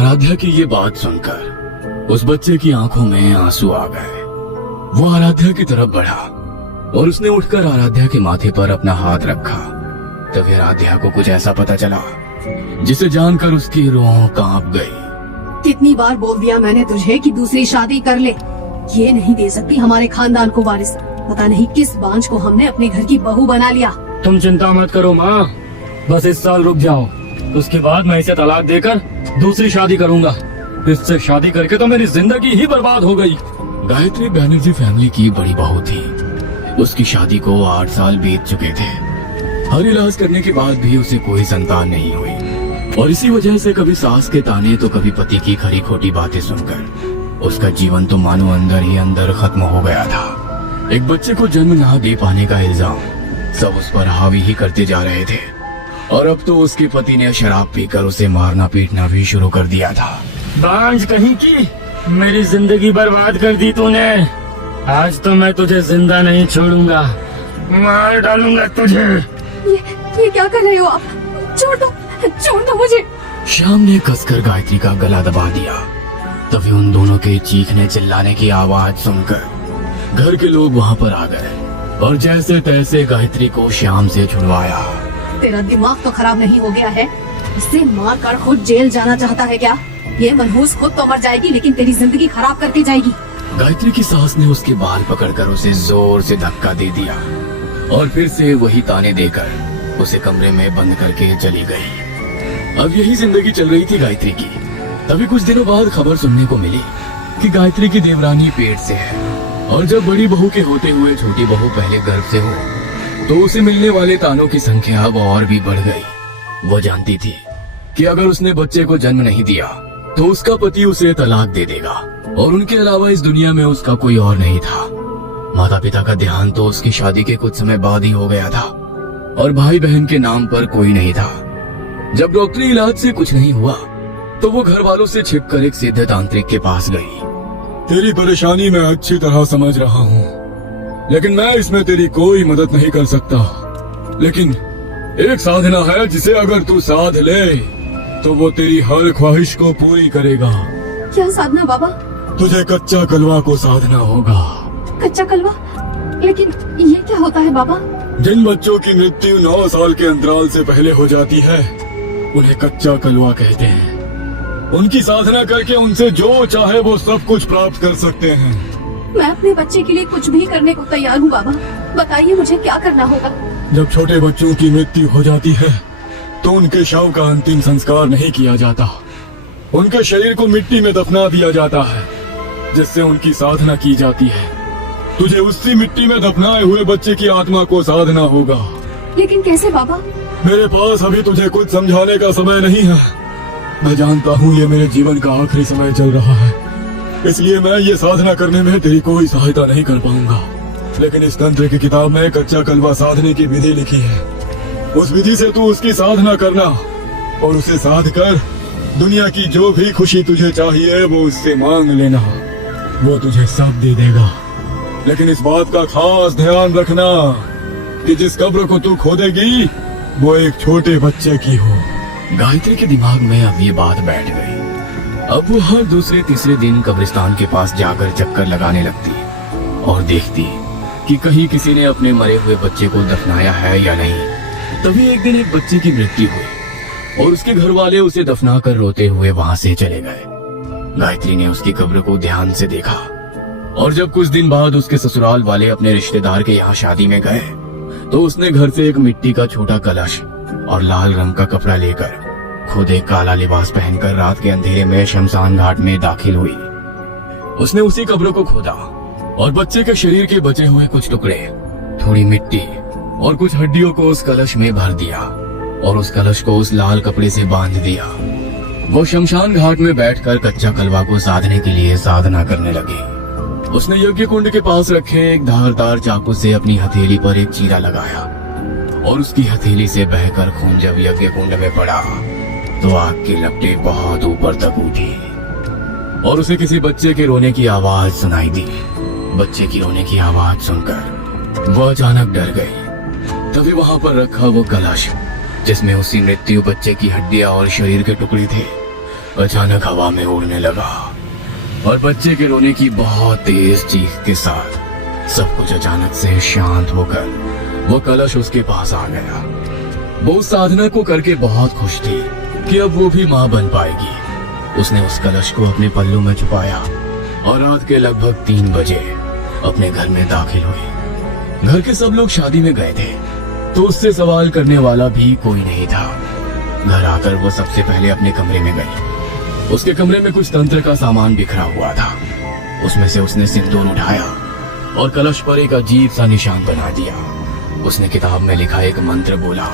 आराध्या की ये बात सुनकर उस बच्चे की आंखों में आंसू आ गए। वो आराध्या की तरफ बढ़ा और उसने उठकर आराध्या के माथे पर अपना हाथ रखा। तभी आराध्या को कुछ ऐसा पता चला जिसे जानकर उसकी रूह कांप गई। कितनी बार बोल दिया मैंने तुझे कि दूसरी शादी कर ले। ये नहीं दे सकती हमारे खानदान को वारिस। पता नहीं किस बांझ को हमने अपने घर की बहू बना लिया। तुम चिंता मत करो माँ, बस इस साल रुक जाओ, उसके बाद मैं इसे तलाक देकर दूसरी शादी करूंगा। इससे शादी करके तो मेरी जिंदगी ही बर्बाद हो गई। गायत्री बैनर्जी फैमिली की बड़ी बहू थी। उसकी शादी को 8 साल बीत चुके थे। हर इलाज करने के बाद भी उसे कोई संतान नहीं हुई और इसी वजह से कभी सास के ताने तो कभी पति की खरी खोटी बातें सुनकर उसका जीवन तो मानो अंदर ही अंदर खत्म हो गया था। एक बच्चे को जन्म ना दे पाने का इल्जाम सब उस पर हावी ही करते जा रहे थे और अब तो उसके पति ने शराब पीकर उसे मारना पीटना भी शुरू कर दिया था। बांझ कहीं की, मेरी जिंदगी बर्बाद कर दी तूने। आज तो मैं तुझे जिंदा नहीं छोड़ूंगा, मार डालूंगा तुझे। ये क्या कर रहे हो आप? छोड़ दो मुझे। श्याम ने कसकर गायत्री का गला दबा दिया। तभी उन दोनों के चीखने चिल्लाने की आवाज सुनकर घर के लोग वहाँ पर आ गए और जैसे तैसे गायत्री को श्याम से छुड़वाया। तेरा दिमाग तो खराब नहीं हो गया है? इसे मार कर खुद जेल जाना चाहता है क्या? ये मनहूस खुद तो मर जाएगी लेकिन तेरी जिंदगी खराब करके जाएगी। गायत्री की सास ने उसके बाल पकड़कर उसे जोर से धक्का दे दिया और फिर से वही ताने देकर उसे कमरे में बंद करके चली गई। अब यही जिंदगी चल रही थी गायत्री की। तभी कुछ दिनों बाद खबर सुनने को मिली कि गायत्री की देवरानी पेट से है और जब बड़ी बहू के होते हुए छोटी बहू पहले गर्भ से हो तो उसे मिलने वाले तानों की संख्या अब और भी बढ़ गई। वो जानती थी कि अगर उसने बच्चे को जन्म नहीं दिया तो उसका पति उसे तलाक दे देगा और उनके अलावा इस दुनिया में उसका कोई और नहीं था। माता पिता का देहांत तो उसकी शादी के कुछ समय बाद ही हो गया था और भाई बहन के नाम पर कोई नहीं था। जब डॉक्टरी इलाज से कुछ नहीं हुआ तो वो घर वालों से छिपकर एक सिद्ध तांत्रिक के पास गई। तेरी परेशानी मैं अच्छी तरह समझ रहा हूँ, लेकिन मैं इसमें तेरी कोई मदद नहीं कर सकता। लेकिन एक साधना है जिसे अगर तू साध ले तो वो तेरी हर ख्वाहिश को पूरी करेगा। क्या साधना बाबा? तुझे कच्चा कलवा को साधना होगा। कच्चा कलवा? लेकिन ये क्या होता है बाबा? जिन बच्चों की मृत्यु 9 साल के अंतराल से पहले हो जाती है उन्हें कच्चा कलवा कहते हैं। उनकी साधना करके उनसे जो चाहे वो सब कुछ प्राप्त कर सकते हैं। मैं अपने बच्चे के लिए कुछ भी करने को तैयार हूँ बाबा। बताइए मुझे क्या करना होगा? जब छोटे बच्चों की मृत्यु हो जाती है तो उनके शव का अंतिम संस्कार नहीं किया जाता। उनके शरीर को मिट्टी में दफना दिया जाता है जिससे उनकी साधना की जाती है। तुझे उसी मिट्टी में दफनाए हुए बच्चे की आत्मा को साधना होगा। लेकिन कैसे बाबा? मेरे पास अभी तुझे कुछ समझाने का समय नहीं है। मैं जानता हूँ ये मेरे जीवन का आखिरी समय चल रहा है, इसलिए मैं ये साधना करने में तेरी कोई सहायता नहीं कर पाऊंगा। लेकिन इस तंत्र की किताब में कच्चा कलवा साधने की विधि लिखी है। उस विधि से तू उसकी साधना करना और उसे साध कर दुनिया की जो भी खुशी तुझे चाहिए वो उससे मांग लेना। वो तुझे सब दे देगा। लेकिन इस बात का खास ध्यान रखना कि जिस कब्र को तू खोदेगी वो एक छोटे बच्चे की हो। गायत्री के दिमाग में अब ये बात बैठ गई। अब वो हर दूसरे तीसरे दिन कब्रिस्तान के पास जाकर चक्कर लगाने लगती और देखती कि कहीं किसी ने अपने मरे हुए बच्चे को दफनाया है या नहीं। तभी एक दिन एक बच्चे की मृत्यु हुई और उसके घर वाले उसे दफनाकर रोते हुए वहां से चले गए। गायत्री ने उसकी कब्र को ध्यान से देखा और जब कुछ दिन बाद उसके ससुराल वाले अपने रिश्तेदार के यहाँ शादी में गए तो उसने घर से एक मिट्टी का छोटा कलश और लाल रंग का कपड़ा लेकर खुद एक काला लिबास पहनकर रात के अंधेरे में शमशान घाट में दाखिल हुई। उसने उसी कब्र को खोदा और बच्चे के शरीर के बचे हुए कुछ टुकड़े, थोड़ी मिट्टी और कुछ हड्डियों को उस कलश में भर दिया और उस कलश को उस लाल कपड़े से बांध दिया। वो शमशान घाट में बैठकर कच्चा कलवा को साधने के लिए साधना करने लगी। उसने यज्ञ कुंड के पास रखे एक धारदार चाकू से अपनी हथेली पर एक चीरा लगाया और उसकी हथेली से बहकर खून जब यज्ञ कुंड में पड़ा तो आग की लपटें बहुत ऊपर तक उठी और उसे किसी बच्चे के रोने की आवाज सुनाई दी। बच्चे की रोने की आवाज सुनकर वो अचानक डर गई। तभी वहां पर रखा वो कलश जिसमें उसी मृत्यु बच्चे की हड्डियां और शरीर के टुकड़े थे अचानक हवा में उड़ने लगा और बच्चे के रोने की बहुत तेज चीख के साथ सब कुछ अचानक से शांत होकर वो कलश उसके पास आ गया। वो उस साधना को करके बहुत खुश थी कि अब वो भी माँ बन पाएगी। उसने उस कलश को अपने पल्लू में छुपाया और रात के लगभग 3 बजे अपने घर में दाखिल हुई। घर के सब लोग शादी में गए थे तो उससे सवाल करने वाला भी कोई नहीं था। घर आकर वो सबसे पहले अपने कमरे में गई। उसके कमरे में कुछ तंत्र का सामान बिखरा हुआ था। उसमें से उसने सिंदूर उठाया और कलश पर एक अजीब सा निशान बना दिया। उसने किताब में लिखा एक मंत्र बोला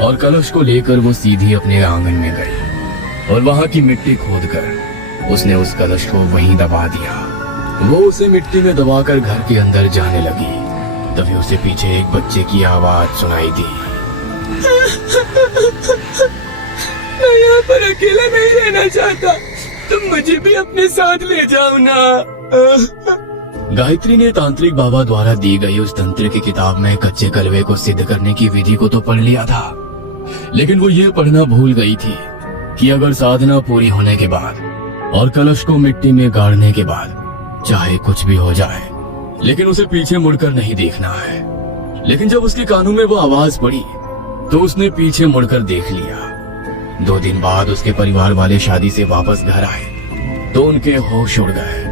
और कलश को लेकर वो सीधी अपने आंगन में गई और वहां की मिट्टी खोदकर उसने उस कलश को वहीं दबा दिया। वो उसे मिट्टी में दबाकर घर के अंदर जाने लगी। तभी उसे पीछे एक बच्चे की आवाज सुनाई दी। मैं यहाँ पर अकेला नहीं रहना चाहता, तुम मुझे भी अपने साथ ले जाओ ना। गायत्री ने तांत्रिक बाबा द्वारा दी गई उस तंत्र की किताब में कच्चे कलवे को सिद्ध करने की विधि को तो पढ़ लिया था, लेकिन वो ये पढ़ना भूल गई थी कि अगर साधना पूरी होने के बाद और कलश को मिट्टी में गाड़ने के बाद चाहे कुछ भी हो जाए, लेकिन उसे पीछे मुड़कर नहीं देखना है। लेकिन जब उसके कानों में वो आवाज पड़ी तो उसने पीछे मुड़कर देख लिया। 2 दिन बाद उसके परिवार वाले शादी से वापस घर आए तो उनके होश उड़ गए।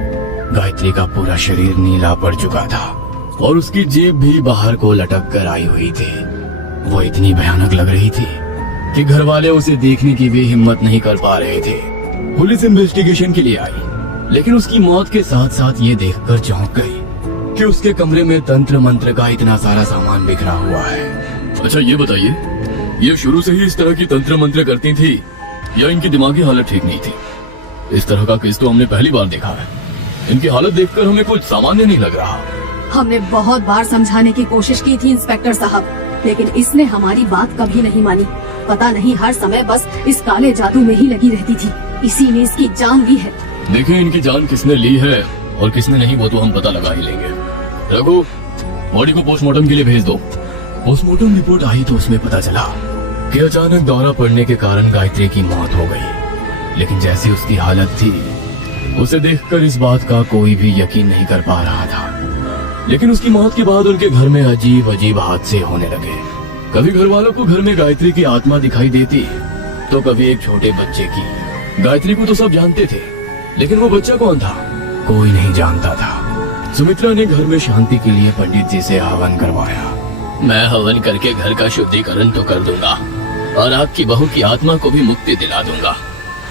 गायत्री का पूरा शरीर नीला पड़ चुका था और उसकी जीभ भी बाहर को लटक कर आई हुई थी। वो इतनी भयानक लग रही थी कि घर वाले उसे देखने की भी हिम्मत नहीं कर पा रहे थे। पुलिस इन्वेस्टिगेशन के लिए आई, लेकिन उसकी मौत के साथ साथ ये देखकर चौंक गई कि उसके कमरे में तंत्र मंत्र का इतना सारा सामान बिखरा हुआ है। अच्छा ये बताइए, ये शुरू से ही इस तरह की तंत्र मंत्र करती थी या इनकी दिमागी हालत ठीक नहीं थी? इस तरह का केस तो हमने पहली बार देखा है। इनकी हालत देखकर हमें कुछ सामान्य नहीं लग रहा। हमने बहुत बार समझाने की कोशिश की थी इंस्पेक्टर साहब, लेकिन इसने हमारी बात कभी नहीं मानी। पता नहीं हर समय बस इस काले जादू में ही लगी रहती थी, इसी में इसकी जान भी है। देखिए इनकी जान किसने ली है और किसने नहीं वो तो हम पता लगा ही लेंगे। रघु, बॉडी को पोस्टमार्टम के लिए भेज दो। पोस्टमार्टम रिपोर्ट आई तो उसमें पता चला कि अचानक दौरा पड़ने के कारण गायत्री की मौत हो गई। लेकिन जैसी उसकी हालत थी उसे देखकर इस बात का कोई भी यकीन नहीं कर पा रहा था। लेकिन उसकी मौत के बाद उनके घर में अजीब अजीब हादसे होने लगे। कभी घर वालों को घर में गायत्री की आत्मा दिखाई देती तो कभी एक छोटे बच्चे की। गायत्री को तो सब जानते थे, लेकिन वो बच्चा कौन था कोई नहीं जानता था। सुमित्रा ने घर में शांति के लिए पंडित जी से हवन करवाया। मैं हवन करके घर का शुद्धिकरण तो कर दूंगा और आपकी बहू की आत्मा को भी मुक्ति दिला दूंगा,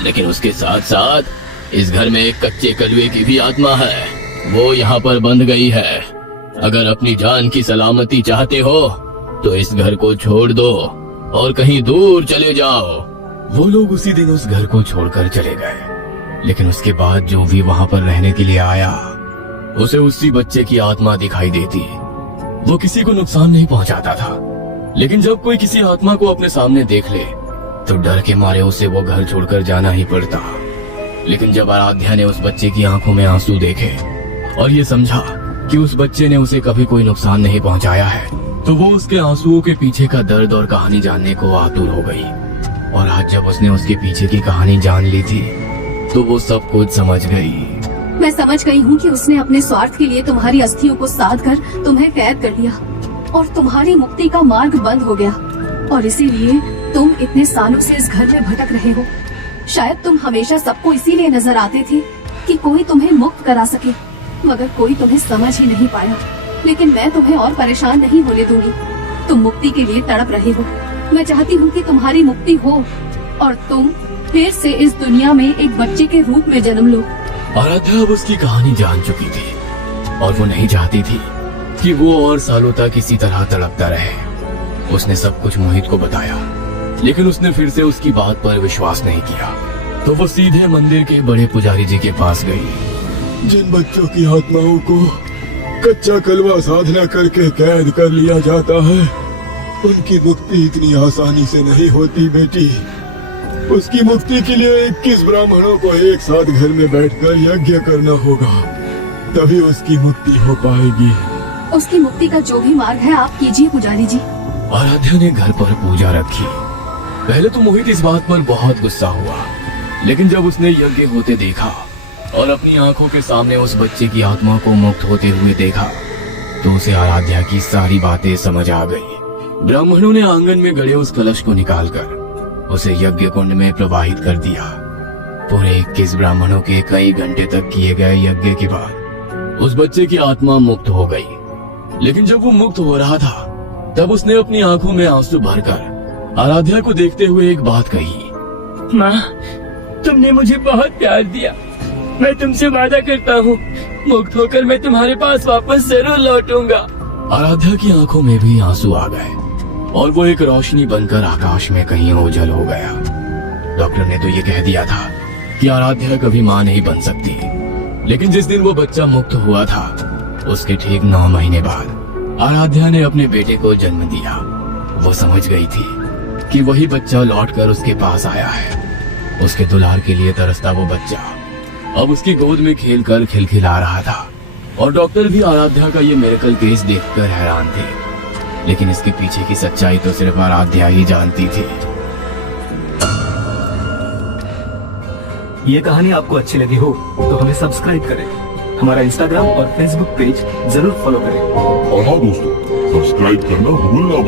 लेकिन उसके साथ साथ इस घर में एक कच्चे कलवे की भी आत्मा है, वो यहाँ पर बंध गई है। अगर अपनी जान की सलामती चाहते हो तो इस घर को छोड़ दो और कहीं दूर चले जाओ। वो लोग उसी दिन उस घर को छोड़कर चले गए, लेकिन उसके बाद जो भी वहाँ पर रहने के लिए आया उसे उसी बच्चे की आत्मा दिखाई देती। वो किसी को नुकसान नहीं पहुंचाता था, लेकिन जब कोई किसी आत्मा को अपने सामने देख ले तो डर के मारे उसे वो घर छोड़कर जाना ही पड़ता। लेकिन जब आराध्या ने उस बच्चे की आंखों में आंसू देखे और ये समझा कि उस बच्चे ने उसे कभी कोई नुकसान नहीं पहुंचाया है, तो वो उसके आंसुओं के पीछे का दर्द और कहानी जानने को आतुर हो गई। और आज जब उसने उसके पीछे की कहानी जान ली थी तो वो सब कुछ समझ गई। मैं समझ गई हूँ कि उसने अपने स्वार्थ के लिए तुम्हारी अस्थियों को साध कर तुम्हें कैद कर लिया और तुम्हारी मुक्ति का मार्ग बंद हो गया, और इसीलिए तुम इतने सालों से इस घर में भटक रहे हो। शायद तुम हमेशा सबको इसीलिए नजर आते थे कि कोई तुम्हें मुक्त करा सके, मगर कोई तुम्हें समझ ही नहीं पाया। लेकिन मैं तुम्हें और परेशान नहीं होने दूंगी। तुम मुक्ति के लिए तड़प रहे हो। मैं चाहती हूँ कि तुम्हारी मुक्ति हो और तुम फिर से इस दुनिया में एक बच्चे के रूप में जन्म लो। आराध्या अब उसकी कहानी जान चुकी थी और वो नहीं चाहती थी कि वो और सालों तक इसी तरह तड़पता रहे। उसने सब कुछ मोहित को बताया, लेकिन उसने फिर से उसकी बात पर विश्वास नहीं किया। तो वो सीधे मंदिर के बड़े पुजारी जी के पास गई। जिन बच्चों की आत्माओं को कच्चा कलवा साधना करके कैद कर लिया जाता है, उनकी मुक्ति इतनी आसानी से नहीं होती बेटी। उसकी मुक्ति के लिए 21 ब्राह्मणों को एक साथ घर में बैठकर यज्ञ करना होगा, तभी उसकी मुक्ति हो पाएगी। उसकी मुक्ति का जो भी मार्ग है आप कीजिए पुजारी जी। आराध्या ने घर पर पूजा रखी। पहले तो मोहित इस बात पर बहुत गुस्सा हुआ, लेकिन जब उसने यज्ञ होते देखा और अपनी आंखों के सामने उस बच्चे की आत्मा को मुक्त होते हुए देखा तो उसे आराध्या की सारी बातें समझ आ गई। ब्राह्मणों ने आंगन में गड़े उस कलश को निकालकर उसे यज्ञ कुंड में प्रवाहित कर दिया। पूरे 21 ब्राह्मणों के कई घंटे तक किए गए यज्ञ के बाद उस बच्चे की आत्मा मुक्त हो गई। लेकिन जब वो मुक्त हो रहा था तब उसने अपनी आंखों में आंसू भरकर आराध्या को देखते हुए एक बात कही। माँ, तुमने मुझे बहुत प्यार दिया। मैं तुमसे वादा करता हूँ मुक्त होकर मैं तुम्हारे पास वापस जरूर लौटूंगा। आराध्या की आंखों में भी आंसू आ गए और वो एक रोशनी बनकर आकाश में कहीं ओझल हो गया। डॉक्टर ने तो ये कह दिया था कि आराध्या कभी माँ नहीं बन सकती, लेकिन जिस दिन वो बच्चा मुक्त हुआ था उसके ठीक 9 महीने बाद आराध्या ने अपने बेटे को जन्म दिया। वो समझ गई थी कि वही बच्चा लौटकर उसके पास आया है। उसके दुलार के लिए तरसता वो बच्चा अब उसकी गोद में खेलकर खिलखिला रहा था और डॉक्टर भी आराध्या का ये मिरेकल केस देखकर हैरान थे। लेकिन इसके पीछे की सच्चाई तो सिर्फ आराध्या ही जानती थी। ये कहानी आपको अच्छी लगी हो तो हमें सब्सक्राइब करें, हमारा इंस्टाग्राम और फेसबुक पेज जरूर फॉलो करें। और हाँ दोस्तों, सब्सक्राइब करना भूलना मत।